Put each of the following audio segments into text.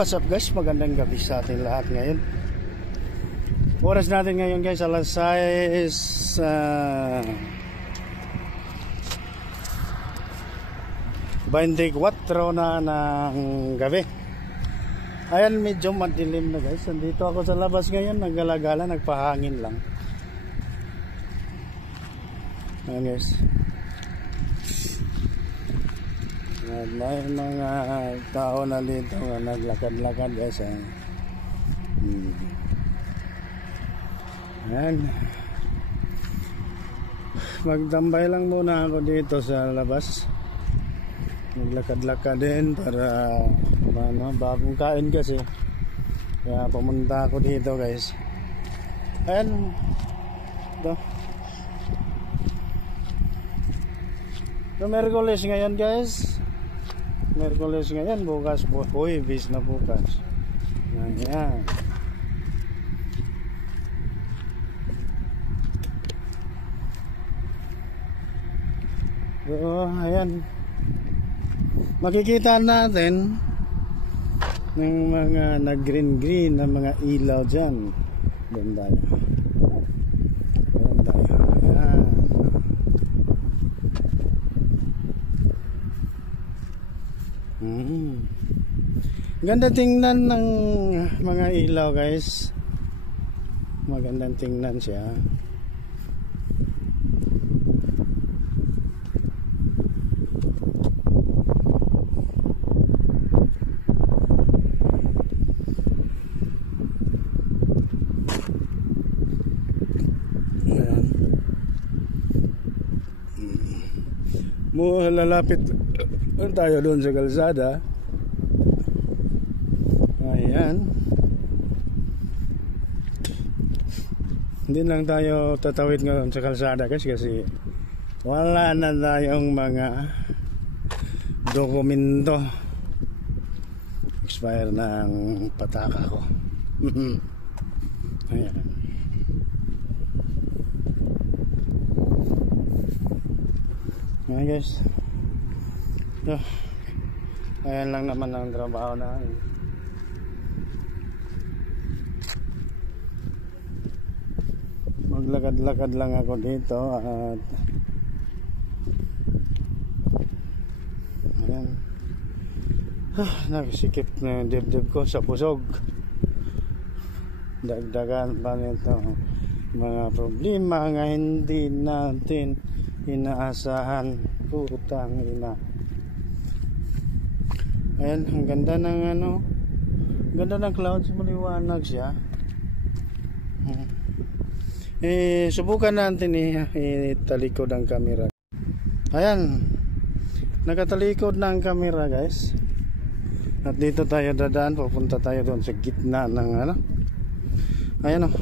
what's up guys? Magandang gabi sa ating lahat ngayon. Oras natin ngayon guys, alas 6 24 na ng gabi. Ayan, medyo madilim na guys. Nandito ako sa labas ngayon, naggalagala, nagpahangin lang. Ayan guys. At may mga tao na dito na naglakad-lakad guys. Ayan. Magtambay lang muna ako dito sa labas. Naglakad-lakad din para bagong kain kasi. Kaya pumunta ako dito guys. Ayan. Ito. So, Merkulis ngayon guys. Merkulis ngayon, bukas Huwebes na bukas. Ayan. So, ayan. Makikita natin ng mga nag-green-green na mga ilaw dyan. Doon tayo. Doon tayo. Ayan. Ganda tingnan ng mga ilaw guys. Magandang tingnan siya. Lalapit tayo doon sa kalsada. Ayan. Hindi lang tayo tatawid ngayon sa kalsada kasi wala na tayong mga dokumento. Expire ng pataka ko. Ayan. Ayan guys. So, ayan lang naman ang trabaho namin. Maglakad-lakad lang ako dito at ayan. Nagsikip na yung dibdib ko sa busog. Dagdagan pa nito mga problema nga hindi natin inaasahan. Putang ina. Ayan, ang ganda ng ganda ng clouds, maliwanag siya. Subukan natin italikod ang camera. Ayan, nakatalikod na ang camera guys. At dito tayo dadaan, pupunta tayo doon sa gitna ng ayan o,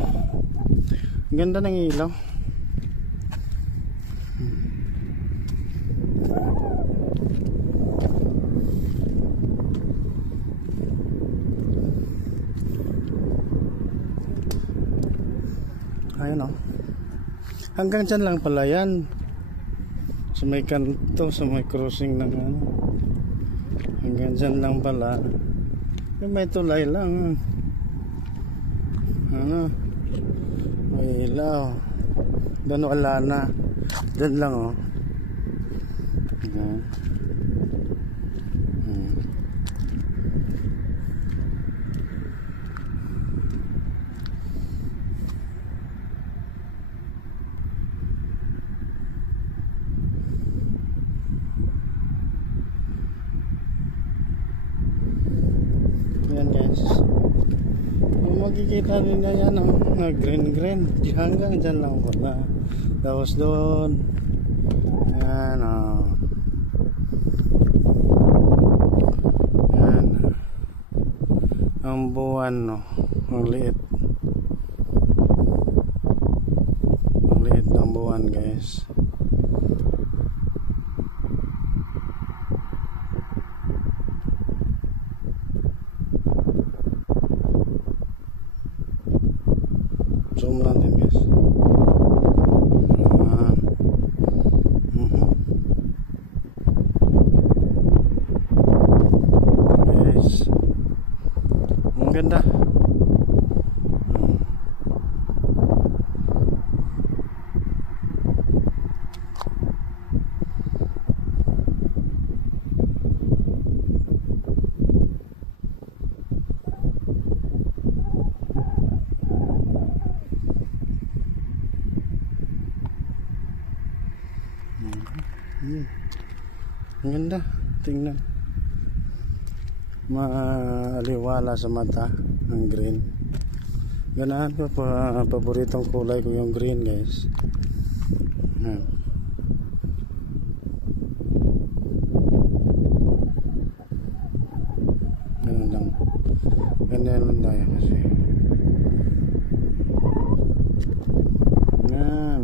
ganda ng ilaw. Ayan o. Hanggang dyan lang pala yan. Sa may kanto, sa may crossing ng hanggang dyan lang pala. Yung may tulay lang. May ilaw. Doon wala na. Doon lang o. Ayan. Yan guys, yung makikita nila yan na green hanggang dyan lang pala. Tapos doon yan yan ang buwan ang liit ng buwan guys. Zoom natin guys. Guys. Ang ganda, tingnan. Maaliwala sa mata ang green. Ganahan ko paboritong kulay ko yung green, guys. Ganun lang. Ganyan lang tayo kasi. Yan.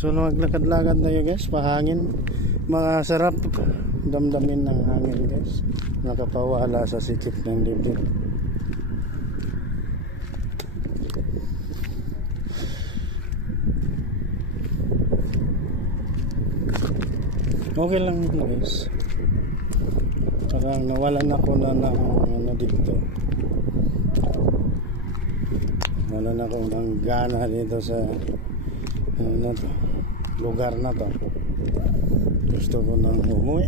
So maglakad-lakad tayo, guys, pahangin. Masarap damdamin ng hangin, guys. Nakapawala sa sikip ng dibdib. Okay lang, guys. Parang nawalan ako na ng ano dito. Wala na akong ng gana dito sa ano to, lugar na to. Gusto ko nang umuwi.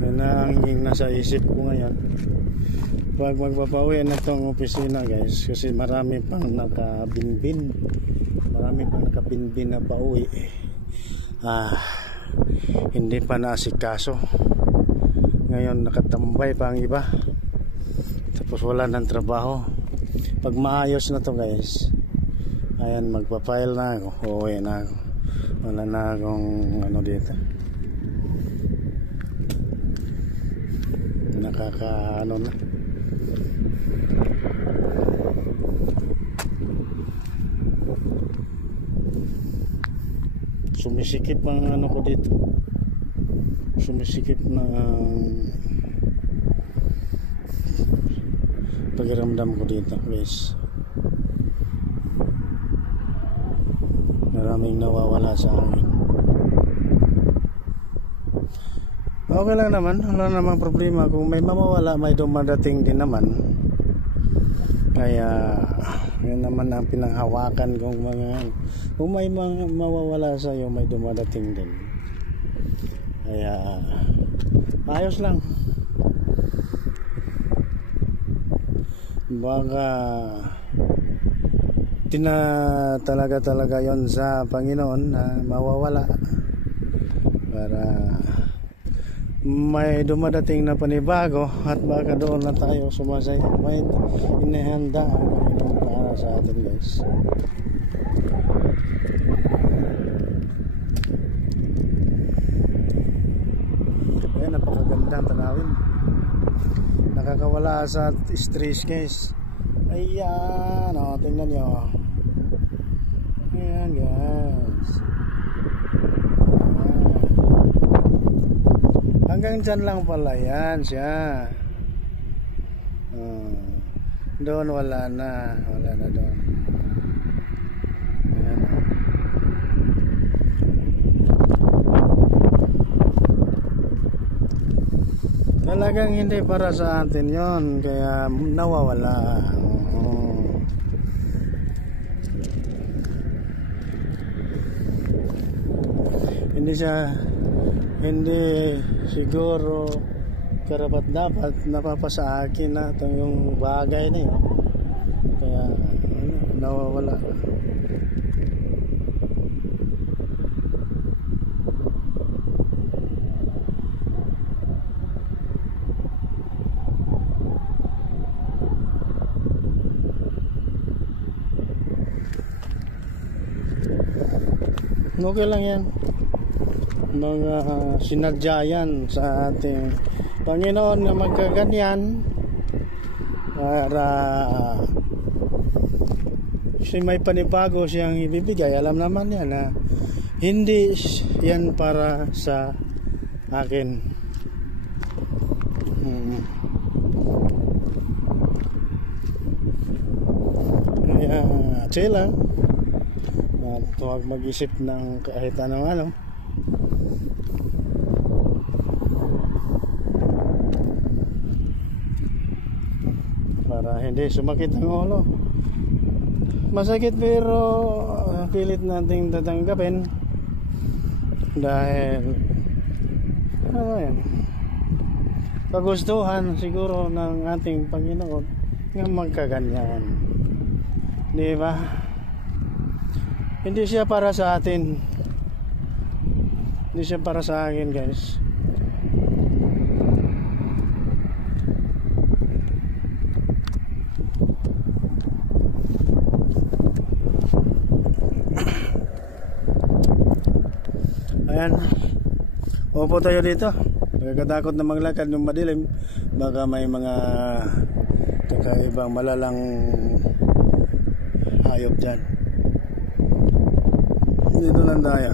Yan ang nasa isip ko ngayon. Pag magpapauwi na tong opisina, guys, kasi marami pang nakabinbin. Marami pang nakabinbin na pauwi. Hindi pa naasikaso. Ngayon nakatambay pa ang iba. Tapos wala ng trabaho. Pag maayos na to, guys, ayan, magpa-file na ako. Uuwi na ako. Wala na akong ano dito. Nakakaano na. Sumisikip ang ano ko dito. Sumisikip na pakiramdam ko dito, guys. Maraming nawawala sa akin. Okay lang naman, wala namang problema. Kung may mawawala, may dumadating din naman. Kaya yun naman ang pinanghawakan kong mga, kung may mawawala sa iyo, may dumadating din. Kaya ayos lang. Baka talaga yon sa Panginoon na mawawala para may dumadating na panibago at baka doon na tayo sumasaya. May inihanda ang Panginoon para sa atin, guys. Ayan, napakaganda tanawin. Nakakawala sa stress, guys. Ayan, tingnan nyo. Ayan, guys. Hanggang dyan lang pala yan siya. Doon wala na doon. Ayan. Talagang hindi para sa atin yon, kaya nawawala. Hindi siguro karapat dapat napapasa akin na yung bagay na yun, kaya nawawala. Okay lang yan, mga sinadya yan sa ating Panginoon na magkaganyan para may panibago siyang ibibigay. Alam naman yan na hindi yan para sa akin. Kaya chill lang. Huwag mag-isip ng kahit ano. Para hindi sumakit ang ulo. Masakit pero pilit nating tatanggapin dahil ano yan, kagustuhan siguro ng ating Panginoon nga magkaganyan. Di ba? Hindi siya para sa atin. Hindi siya para sa akin, guys. Ayan. Upo tayo dito. Nagkatakot na maglakad ng madilim. Baka may mga kakaibang malalang hayop dyan. Dito lang tayo.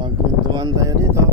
Magkwentuhan tayo dito.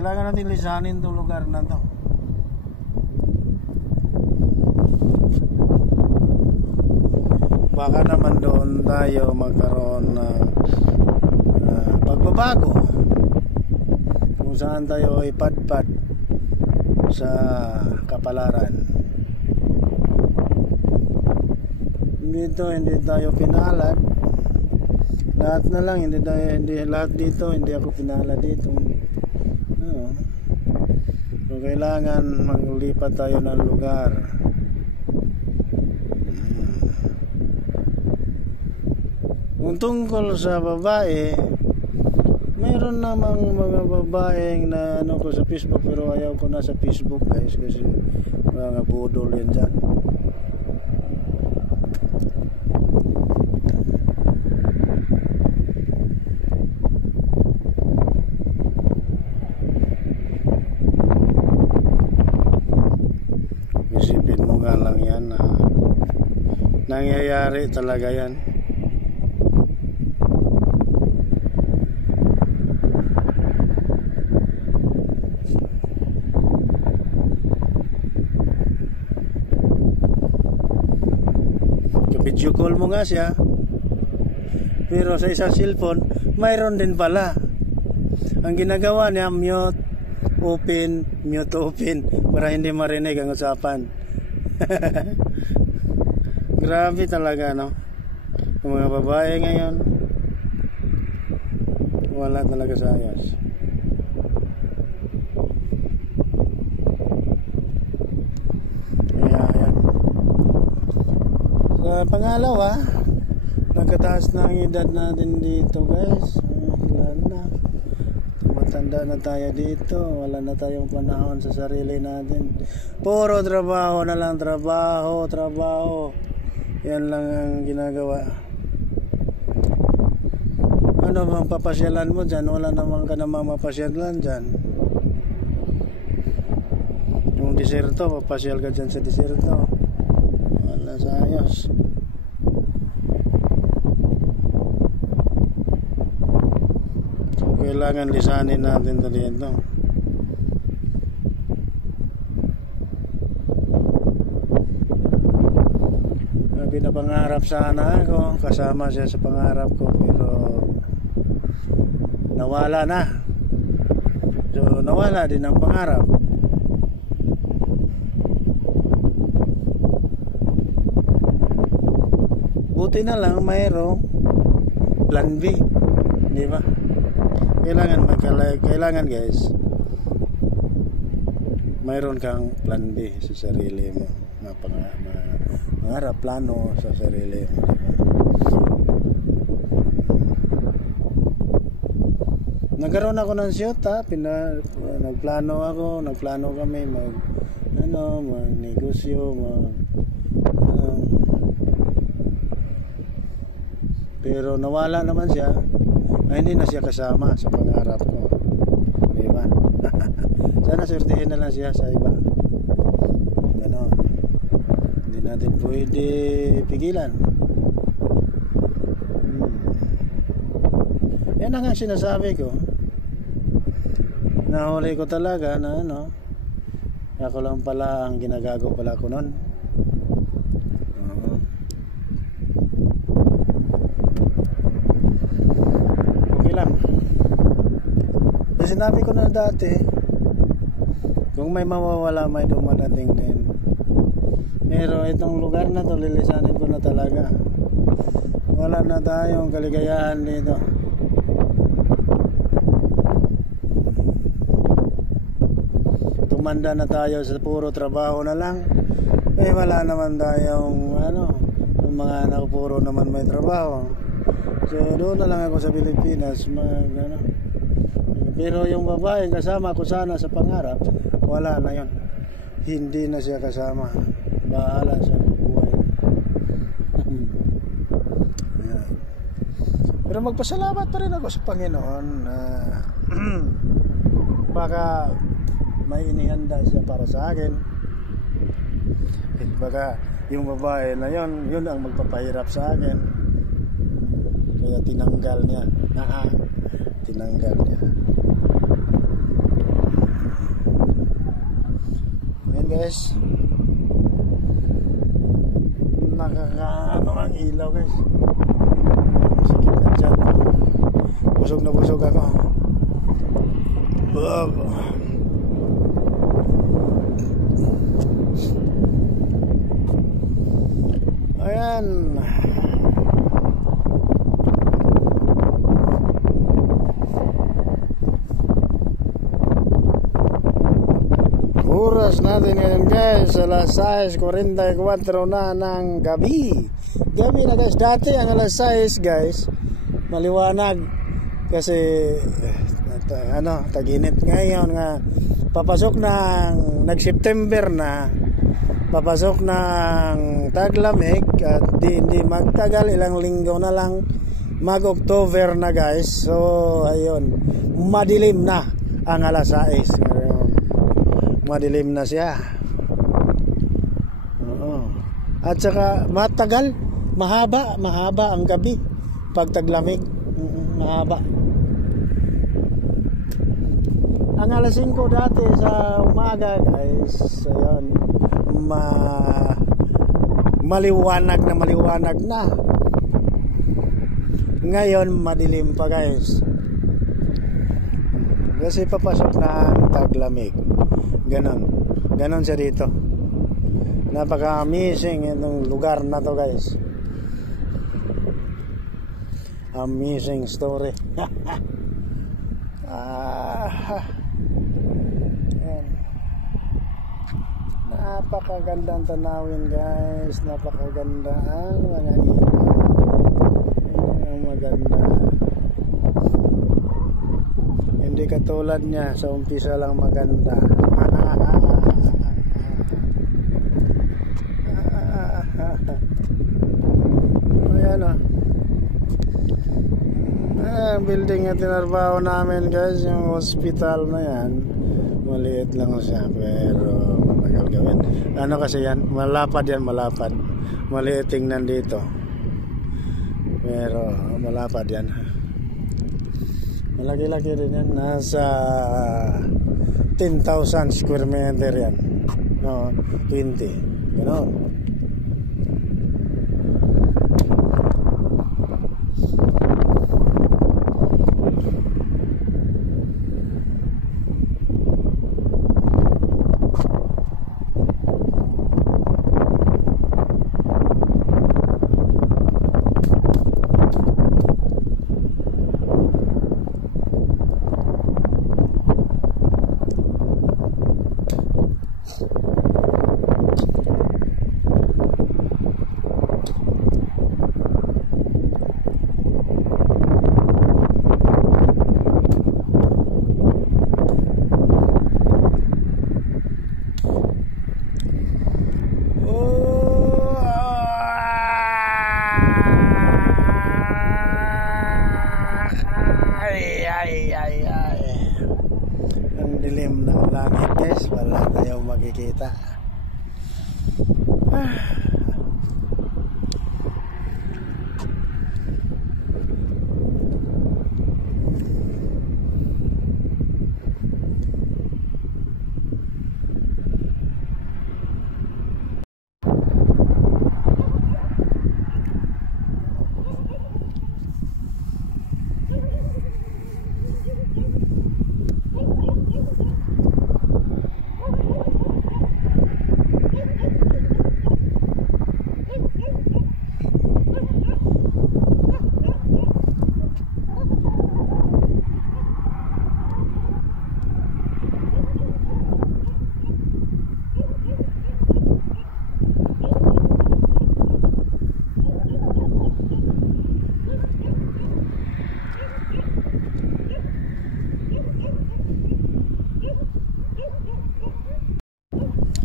Kailangan natin lisanin itong lugar na to. Baka naman doon tayo magkaroon ng pagbabago kung saan tayo ipadpad sa kapalaran. Dito hindi tayo pinalad. Lahat na lang hindi lahat dito, hindi ako pinalad dito. So kailangan maglipat tayo ng lugar. Kung tungkol sa babae, mayroon namang mga babaeng na ano ko sa Facebook, pero ayaw ko na sa Facebook, guys, kasi mga budol yan dyan. Nangyayari talaga yan. Video call mo nga siya, pero sa isang cellphone mayroon din pala. Ang ginagawa niya, mute open para hindi marinig ang usapan. Grabe talaga, no? Ang mga babae ngayon, wala talaga sa ayos. Kaya yan. Sa pangalawa, nagkataas na ang edad natin dito, guys. Wala na. Matanda na tayo dito. Wala na tayong panahon sa sarili natin. Puro trabaho na lang. Trabaho. Yan lang ang ginagawa. Ano bang papasyalan mo dyan? Wala naman ka namang mapasyalan dyan. Yung diserto, papasyal ka dyan sa diserto. Wala sa ayos. Kailangan lisanin natin ito dito. Pinapangarap sana ako, kasama siya sa pangarap ko, pero nawala na. So nawala din ang pangarap. Buti na lang mayroong plan B, di ba? Kailangan guys, mayroon kang plan B sa sarili mo, na pangarap, plano sa sarili mo, diba? Nagkaroon ako ng shoot, nagplano kami magnegosyo, pero nawala naman siya. Hindi na siya kasama sa pangarap ko, diba? Sana swertihin na lang siya sa iba. Ganon. Hindi natin pwede pigilan. Yan ang sinasabi ko. Nahuli ko talaga na ako lang pala ang ginagago pala ko nun. Sinabi ko na dati, kung may mawawala, may dumadating din. Pero itong lugar na to, lilisanin ko na talaga. Wala na tayong kaligayahan dito. Tumanda na tayo sa puro trabaho na lang. Wala naman tayong mga anak puro naman may trabaho. So doon na lang ako sa Pilipinas pero yung babae kasama ko sana sa pangarap, wala na yon. Hindi na siya kasama. Bahala siya sa buhay. Pero magpasalamat pa rin ako sa Panginoon. Baka may inihanda siya para sa akin. Baka yung babae na yun ang magpapahirap sa akin. Kaya tinanggal niya. Tinanggal niya. Guys, nakakaano ang ilaw guys. Sakit na dyan. Busog na busog ako. Ayan. Oras natin ngayon guys, alas 6:44 na ng gabi. Gabi na guys, dati ang alas 6 guys, maliwanag. Kasi taginit ngayon nga. Papasok ng nag-September na, papasok ng taglamig. At hindi magtagal, ilang linggo na lang mag-October na guys. So ayun, madilim na ang alas 6. Madilim na siya. Oo. At saka matagal, mahaba ang gabi pag taglamig. Mahaba. Ang alas 5 dati sa umaga guys, ayun, maliwanag na. Ngayon madilim pa guys. Kasi papasok na ang taglamig. Ganon siya dito. Napaka-amazing itong lugar na to guys. Amazing story. Napakagandang tanawin guys. Napakaganda ang mga maganda. Hindi katulad niya sa umpisa lang maganda. Ayan o. Ang building na tinarbaho namin guys, yung hospital na yan, maliit lang siya pero matagal gawin. Ano kasi yan, malapad, maliit tingnan dito pero malapad yan. Malaki-laki din yan, nasa 10,000 square meter yan, no, 20 gano'n. Ang dilim ng langit guys, wala tayong makikita.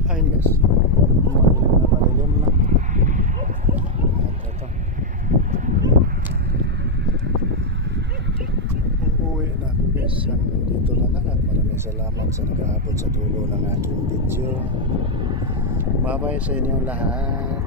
Ayun guys, madilim na. At ito, uuwi na ako guys. Hanggang dito na lang at maraming salamat sa nakaabot sa dulo ng aking video. Bye bye sa inyong lahat.